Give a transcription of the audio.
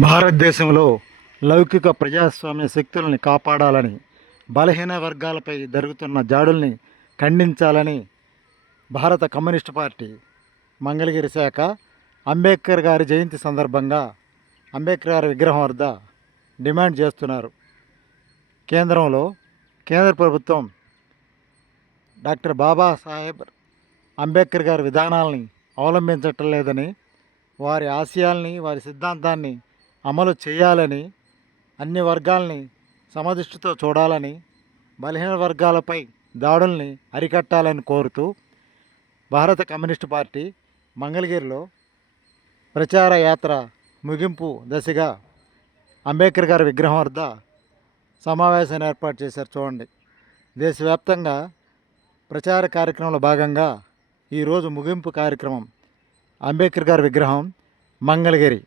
భారతదేశంలో లౌకిక ప్రజాస్వామ్య శక్తుల్ని కాపాడాలని, బలహీన వర్గాలపై జరుగుతున్న దాడుల్ని ఖండించాలని భారత కమ్యూనిస్టు పార్టీ మంగళగిరి శాఖ అంబేద్కర్ గారి జయంతి సందర్భంగా అంబేద్కర్ గారి విగ్రహం వద్ద డిమాండ్ చేస్తున్నారు. కేంద్ర ప్రభుత్వం డాక్టర్ బాబాసాహెబ్ అంబేద్కర్ గారి విధానాలని అవలంబించటం లేదని, వారి ఆశయాల్ని, వారి సిద్ధాంతాన్ని అమలు చేయాలని, అన్ని వర్గాల్ని సమదృష్టితో చూడాలని, బలహీన వర్గాలపై దాడుల్ని అరికట్టాలని కోరుతూ భారత కమ్యూనిస్టు పార్టీ మంగళగిరిలో ప్రచార యాత్ర ముగింపు దశగా అంబేద్కర్ గారి విగ్రహం వద్ద సమావేశాన్ని ఏర్పాటు చేశారు. చూడండి, దేశవ్యాప్తంగా ప్రచార కార్యక్రమంలో భాగంగా ఈరోజు ముగింపు కార్యక్రమం అంబేద్కర్ గారి విగ్రహం మంగళగిరి.